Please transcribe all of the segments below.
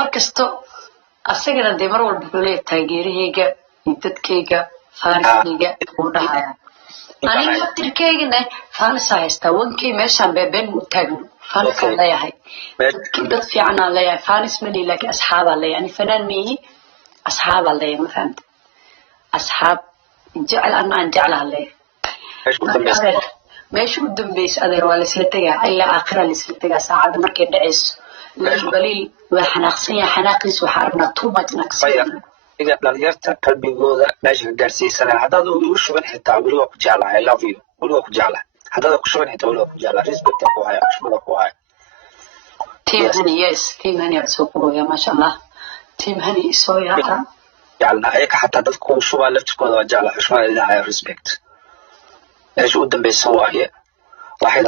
markasto asagana de mar walba wuxuu leeyahay taageerahayga iyo dadkayga faaniskayga uu dhahaya aniga naftirkaygana faanis haystaa wankii meeshaan beebeen u taagno faanisaan leeyahay dad fiicanaan leeyahay faanis mali laakiin asxaabaan leeyahay ani fanaan miihi asxaabaan leeyahay ma fahamta asxaab jecel anaan jeclaan leeyahay meesha u dambaysa adeer waa laisla tegaa ilaa aakhira laisla tegaa saacadda markay dhacayso baliil waa xanaaqsan yahay xanaaqiisa waxaa rabnaa too much naqsan إذا بلغت قلبي جودا ماشي درسي سنة هذا وش من حتى ولو كجعله I love you ولو كجعله هذا وش من حتى ولو كجعله respect أبوها وش من أبوها تيم هني يس تيم هني بسوقه يا ما شاء الله تيم هني سوي هذا جعلنا هيك حتى تذكر شو اللي تكون وجعله وش ما إذا هاي respect إيش قدام بيسواه واحد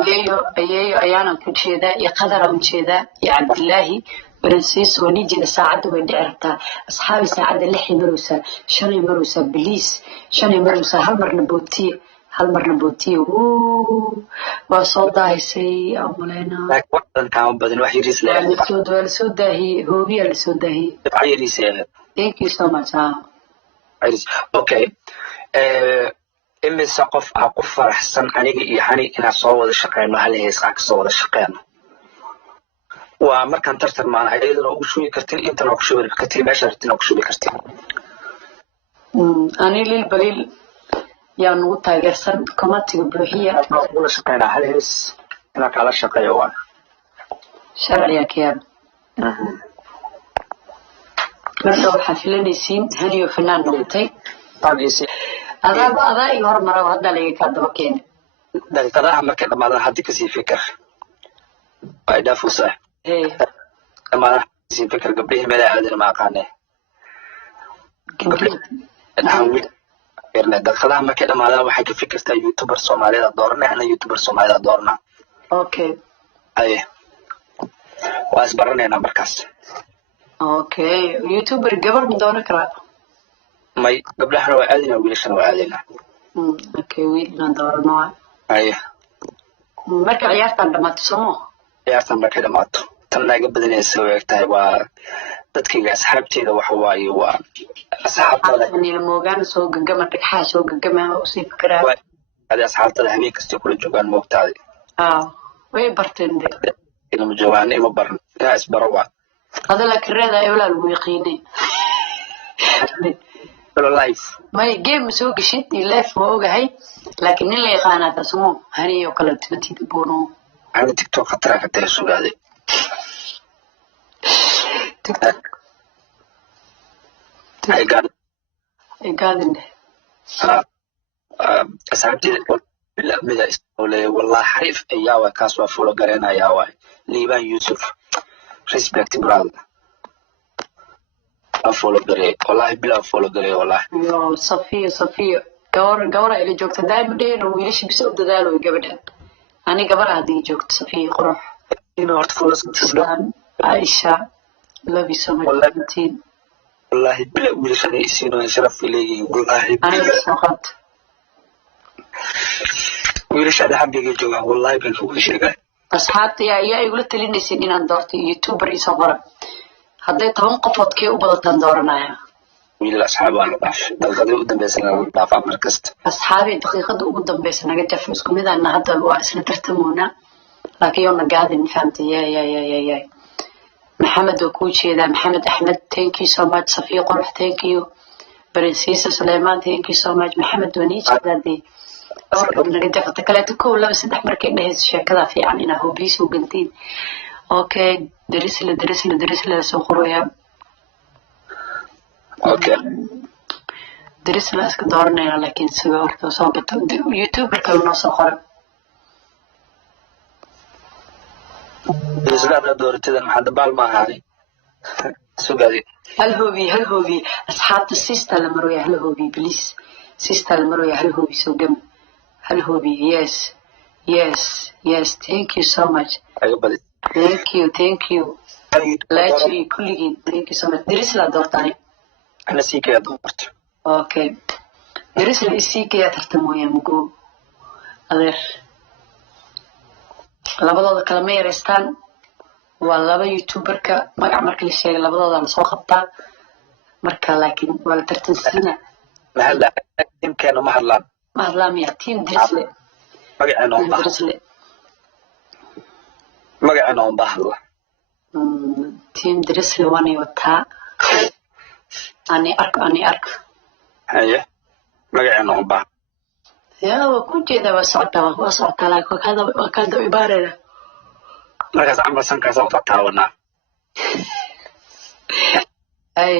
أيانا كل شيء ذا يقدر من شيء ذا يا عبد الله برنسيس ونيجي لساعد وين عرفتها أصحابي ساعد اللحي مروسة شنو مروسة بليس شنو مروسة هالمر نبوتي وصودا يسي أمولينا لكن وقتا كان بدن واحد يريس لها السودة هي هوبية السودة هي يريس لها thank you so much okay إمي سقف أقف فرحسن أنيجي يعني إن صوّد الشقين محله يسقى صوّد الشقين ومركان ترتب معنا أيضا وشوي كرتين أنت لو شوي كرتين بشرتين أو شوي كرتين أنا للبليل يعني وتاجرسن كماتي بروحية أقول شقين محله يس أنا كلا شقيوان شرعي كيان مرة حفلة نسيم هني وفنان نوتي طبعا يسي أذا يهر مرة وهذا اللي كذا وكين ده كذا عمل كذا ما راح حد كسي فكر وإذا فوسه ما راح كسي فكر قبله ما لا عادل ما قانه نعم يرنا ده كذا عمل كذا ما لا واحد فكر تا يوتيوبر سومالي دورنا إحنا يوتيوبر سومالي دورنا أوكي أيه وأسبرنا أنا بركاس أوكي يوتيوبر قبل من دورنا كرا ما قبل إحنا وعادنا ويلشنا وعادنا أوكي ويلنا دورنا أيه marka ciyaartan dhamaatay soo ciyaartan markay dhamaato tan laga badanaysa way tahay waa dadkayga asxaabteeda waxa waaye waa asxaabtada inay moogaan soo gagama dhagxaa soo gagama oo si fikraa hada asxaabtada habeen kasta kula joogaan moogtaade way barteen inuu joogaan ima baran yaa isbarawa hada la kireeda ay walaal ugu yaqiinay life may game soo gashid life ma ogahay لكن اللي يقانا تسمو هني وكلا تبتي تبونو أنا تيك توك خطرة كتير سودادي تيك توك أي قاعد أسعدتي لا ماذا استولي والله حريف أياوا كاسوا فولو قرينا أياوا ليبان يوسف ريسبكت براد أفولو قري والله بلا فولو قري والله يو صفية gawar ay joogto daadeen oo wiilish bis u dadaalo gabadhan ani gabar hadii joogto Safiya qurux inuu horta fulas tislaan Aisha love you so much wallahi bila wiilish ay siinoo sharaf ilayeen wallahi ani saqat wiilish ada xabiga jooga wallahi baan ku sheegay asxaabta ayaa igula talinayeen inaan doorto YouTuber isoo qora haday 10 qofood kee u badataan dooranaya wiil asxaabana dalqadii u dambeysana dhaaf amar kasta asxaabi daqiiqada ugu dambeysana naga jafo isku mid ah hadda waa isla tartamoona laakiin yoona gaadin fahamtay ya maxamed oo ku jeeda maxamed axmed thank you so much Safiya qurux thank you Princess Sulaiman thank you so much maxamed wani jeedadi oo naga jafo kale koo laba saddex markay dhahays sheekada fiican ina hobbies u gantiin okay darisla soo qoraya okay darisla iska dooranayna laakiin sidoo horta soo bato YouTube kalena soo qor darisla dooratida maxaa baal ma ahaay sugaadi hal hoobi asxaabta sister la maroya hal hoobi please sister la maroya hal hoobi soo gam hal hoobi yes thank you so much thank you laajii kulligii thank you so much darisla doortani أنا سيكي أدورت. أوكي. درس السيكي ترتمو يا مقو. أدير. لابد كلمة يرستان waa laba youtuberka magac marka la sheegay labadooda la soo qabtaa marka laakiin waa la tartansiina mahalla timkeenu ma hadlaan ma hadlaan miya team Drisle magaceena team un baa Drisle magaceena un baa hadla team Drisle waanay wataa ani ark haye magaceena un baa yaa waa ku jeeda waa socotaa laakiin waa kada ibaarada markaas camal sankaas u tataawanaa ay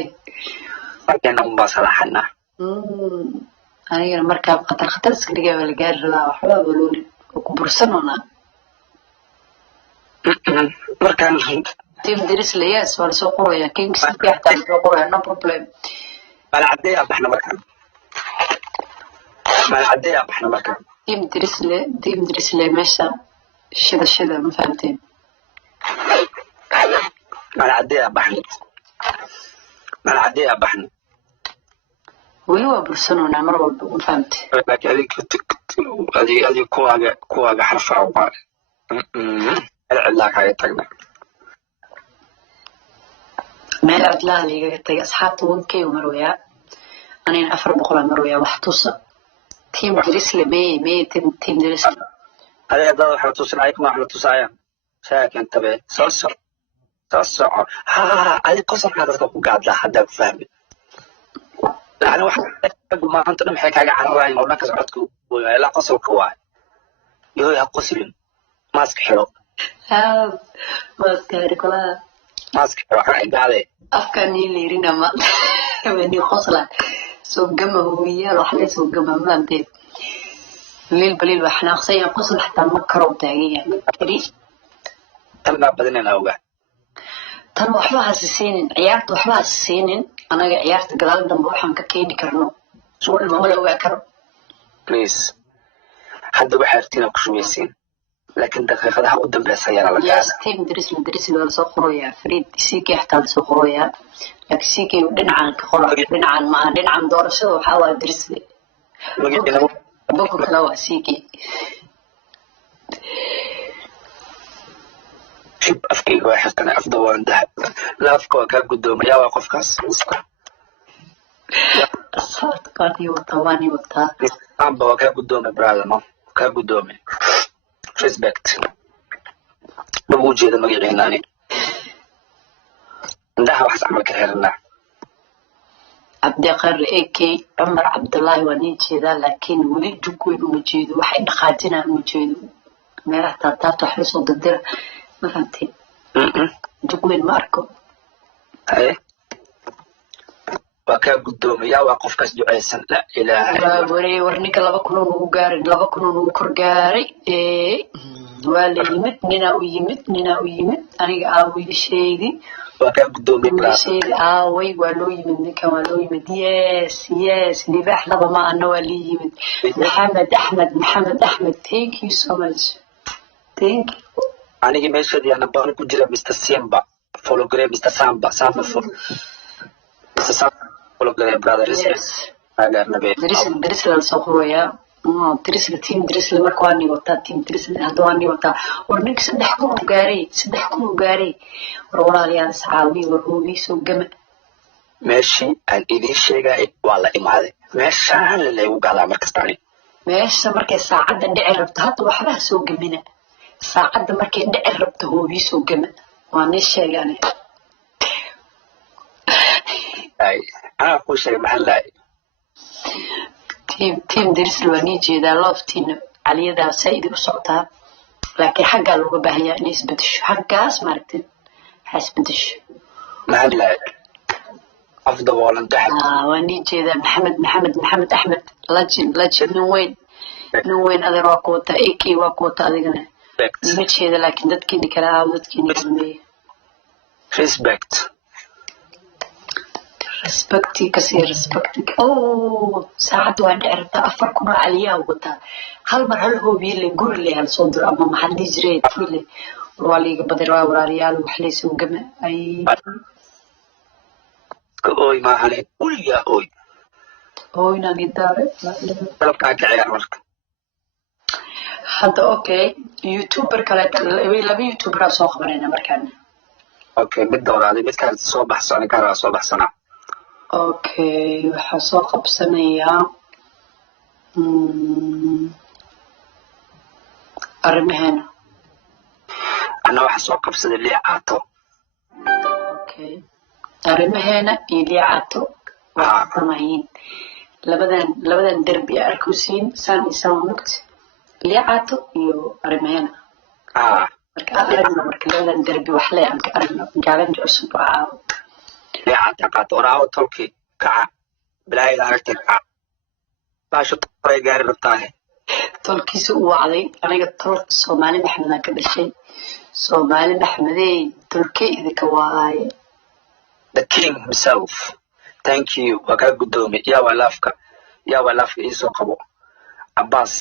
magaceena un baa salaaxanaa anigana markaa khatar iska dhigay waa la gaari rabaa waxba waloolin oo ku bursanoonaa markaan team Drisle yes waa lasoo qoraya king city xataa lasoo qoraya no problem malcadeeyaa baxna markaan team Drisle meesha shida ma fahamteen malcadeeyaa baxna weli waa bursanoonaa mar walba ma fahamteen laakiin adig kuwaaga xarfaa waa cidlaa kaaga tagna meel cidlaha laigaga tagay asxaabta 1k marwayaa anina 400 marwayaa wax tusa team Drisle may team Drisle adiga dad waxaa tusinaya kuma waxla tusaayaan shaakan tabe soo soco adi qosolkaa dadka ku gaadlaa haddaa ku fahmi yani maanta dhan maxay kaaga cararayan oo dhankas codka ilaa qosolka waay yoy ha qoslin maaska xiro maaska xiro waxaa igaade afkaan ii leerina ma wani qosla soo gama hubiyaal wax la soo gama maanteed baliil wax naaqsay qosl xataa ma karo taagiya kari tan baa badinayna ogaa tan waxba ha siinin ciyaarta waxba ha siinin anaga ciyaarta gadaal dambe waxaan ka keeni karno soo ilmo la ogaa karo please hadda waxaa artina ku shumaysiin laakiin daqiiqadaha u dambeysa yana la gaara team Drisle waa lasoo qorayaa Fariid CK xataa lasoo qorayaa laakiin CK dhinacan ka qora dhinacan doorashada waxaa waa Drisle boqo kale waa CK afkayga waa xirtana afda waan dahab laafka waa kaa guddoomaya waa qofkaas asxaabta waani wataa amba waa kaa guddoomay brother no kaa guddoomay respect magu jeeda magaciinaani indhaha waxaas camal ka xiranaa cabdiqar AK Cumar Cabdullaahi waa nin jeedaa laakiin weli jugweyn uma jeedo waxay dhaqaajinaan uma jeedo meelaha taataabta wax lasoo dardira ma fahamteen jugweyn ma arko haye waa kaa guddoomaya waa qofkaas duceysan la ilaaha war ninka 2,000 ugu gaaray 2,000 ugu kor gaaray waa la yimid ninaa u yimid aniga aaway sheegi waa kaa guddoomay sheegi aaway waa loo yimid ninkan waa loo yimid yes libaax laba ma ana waa lii yimid maxamed axmed thank you so much thank you anigi meesheedii ana baan ku jira Mr Simba follow gray Mr Samba Mr Samba follow gray brother yes agar nabe Drisle soo qoraya Drisle team Drisle marka waa ni wataa team Drisle hadda waa ni wataa war ninka 3,000 gaaray war walaalayaal iscaawi war hoobi soo gama meeshii aan idin sheegay waa la imaaday meeshaan la leeyahay galaa markastani meesha markay saacada dhici rabto hadda waxba soo gamina saacada markay dhici rabto hoobi soo gama waa ni sheegane ay ana ku sheegay maxay team Drisle waa ni jeedaa loftina caliyada sayd u socotaa laakiin xagga looga baahanyaa in isbedesho xaggaas maaragtay hasbedesho maxay afdal wala dahab waa ni jeedaa maxamed axmed legend nin weyn adeer waa ku wata AK waa ku wata adigana ma jeeda laakiin dadkiina kala dadkiina sameeyay respect saacad waa dhici rabtaa 4,000 caliyaa wataa hal mar hal hoobiye le guri le hal soo diro ama maxaa dhihi jiray tile waa liiga badar waa walaalayaal wax laysoo gama ay oy maahane uliga oyna gidaare dalabkaa ka ciyaar marka hadda okay youtuber kale laba youtuber soo qabanayna markaan okay mid dooraadi mid kale soo baxso aniga kala soo baxsana okay waxaa soo qabsanayaa arrimaheena ana waxa soo qabsaday liicaato okay arrimaheena iyo liicaato waa samayn labadan derbi arkusiin saan isaan mugti liicaato iyo arrimaheena marka labadan derbi wax le aan ka aragno challenge cusub ah liicaato qaato oraawo tolki kaca bilaayda aragtay kaca baasho toray gaari rabtaa tolkiisa u wacday aniga tolka Soomaali Maxamed ka dhashay Soomaali Maxamedey tolkeyda ka waaye the king himself thank you waka gudoomi yaa walaafka isoo qabo Abbas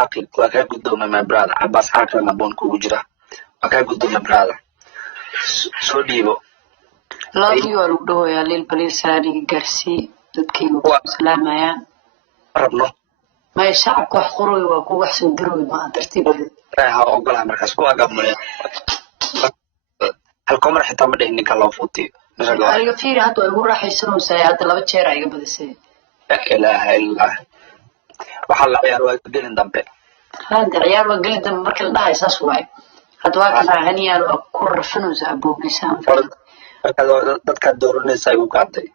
Aqil waka gudoomi my brother Abbas Aqil na boon kugu jira waka gudoomi brother soo dhiibo love you all dhooya lil balisaaniga garsi dadkaygu salaamayaan rabno ما يشعب كحقروي وكوحس ودروي ما ترتيب راها أقولها مركز كوا قبل هالكمر حتى ما دهني كلا فوتي أنا في هذا يقول راح يسرون سيارات لا بتشير أي قبل سي لا إله إلا الله وحلا عيال وقلن دمبه هذا عيال وقلن دم مركل ده يساس واي هذا واقف هني على كور فنوز أبو بيسام هذا دتك دورني سايو قاعدي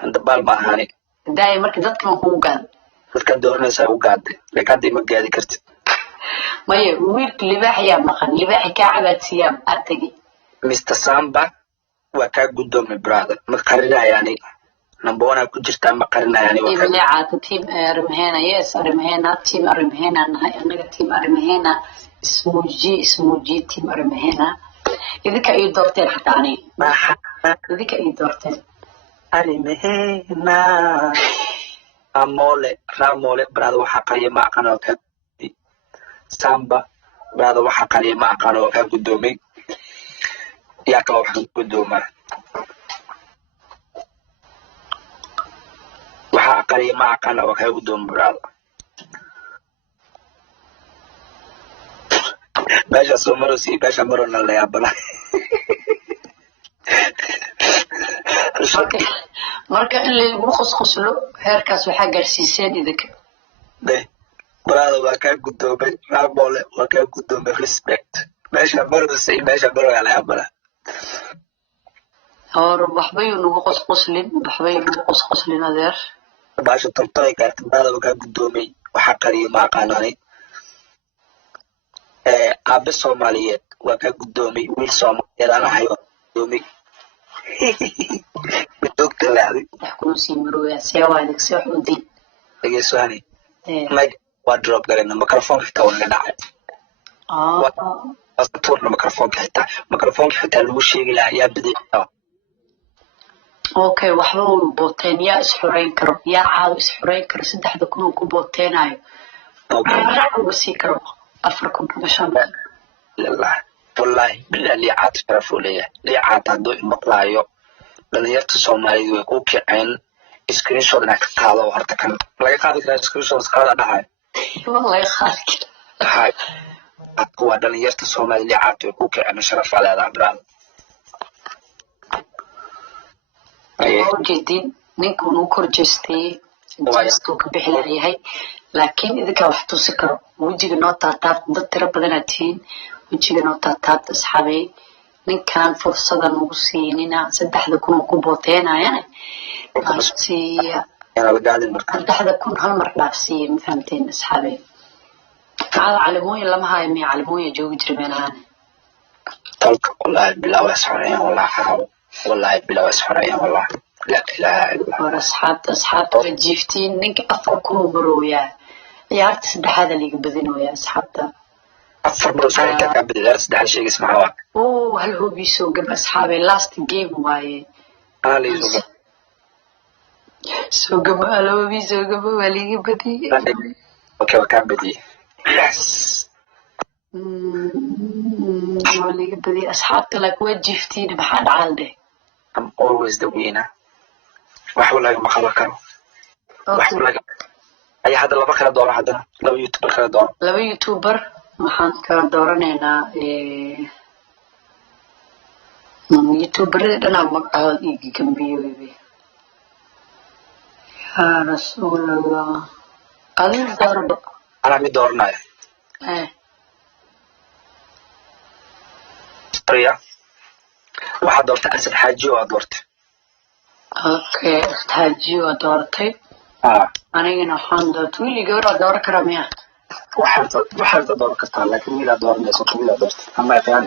عند بالبهاني داي مركل دتك ما هو قاعد dadka doonaysa u gaaday laakiin ma gaadi kartid maya wiilka libaaxiya maqan libaaxi ka cabaadsiyaa artagi Mr Samba waa ka gudoomi brother ma qarinaayani number 1 ku jirta ma qarinaayani waa ka leeyahay team armaheena yes armaheena team armaheena nahay anaga team armaheena ismuuji team armaheena idinka ay doorteen xataa ani idinka ay doorteen armaheena Ramole brother waxa qariye ma aqaan oo ka Samba brother waxa qariye ma aqaan oo ka gudoomay yaa ka wax gudooma waxa qariye ma aqaan oo ka gudoom brother meesha somaro si meesha maro la yaabana marka in lagu qosqoslo heerkaas waxa gaarsiiseen idinka brother waa ka gudoomay Ramole waa ka gudoomay respect meesha maro si meesha maro la yaabana hor waxbay nagu qosqoslin adeer baasha tortay kaartay brother waa ka gudoomay waxa qariye ma aqaanani aabe Soomaaliyeed waa ka gudoomay wiil Soomaaliyeed aan ahay gudoomay doctor laadi يحكون سيمرو سيوا هذاك سيح ودين اجسواني ما وادروب قالنا ميكروفون حتى ولا دعي اصطور الميكروفون حتى لو شيء لا يا بدي اوكي وحبو بوتين يا اسحورين كرو يا عاو اسحورين كرو سدحدا كنو كو بوتينايو اوكي راكو بسيكرو افركم بشام لله والله بالله لي عاد شرفوا لي عاد هدو مقلايو dhalinyarta Soomaaliyeed way ku kiceen screenshot na ka qaado horta kan laga qaadi karo screenshot qaada dhahay wallahi khaalik hay aqwa dhalinyarta Soomaaliyeed aad way ku kiceen sharaf leedahay brad ay jidin ninku uu korjeestay intuu ka bixinayahay laakiin idinka wax tusi karo wajiga noo taataab dad tiro badan atiin wajiga noo taataab asxaabay ninkan fursada nagu siinina saddexda kun ku booteenayana siya saddexda kun hal mar dhaafsiye ma fahamteen asxaabay qaada calimooyin lama hayo miya calimooyin joogi jira meelahan talka wallahi bilaa wasxaraya wallahi bilaa wasxaraya wallahi la ilaha illa war asxaabta wajiiftiin ninka afar kun marooya ciyaarta saddexaada liga badinooya asxaabta afar marooya ka badiyay saddex shay ismaawa هل هو بيسوق بأصحابي last game واي ليزوق سوق ما لو بيسوق بوالي بدي اوكي وكان بدي يس والي بدي أصحابك لك وجفتين بحال عالده I'm always the winner وحولك ما خلقه وحولك أي حدا لبا كلا دور حدا لو يوتيوبر كلا دور لو يوتيوبر maxaan kala dooranaynaa youtuberada dhanaa magacood igi gambiyo bebe yaa rasuulallah adigu doorba أنا مي دورنايا ريا واحد دورت أسد حاجي ودورت okay istaajiyo waa doortay anigana waxaan doortay wiilii gabadha door kara miya waxaad door kartaa laakiin wiilaa dooranayso wiilaa doorta ama yaqaan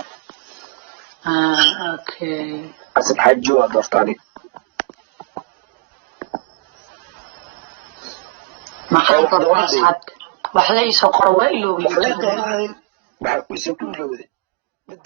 okay أسد حاجي ودورت عليك maxaa doortaad wax la isoo qoro waa iloobi waxaa ku isoo ku ilowday mid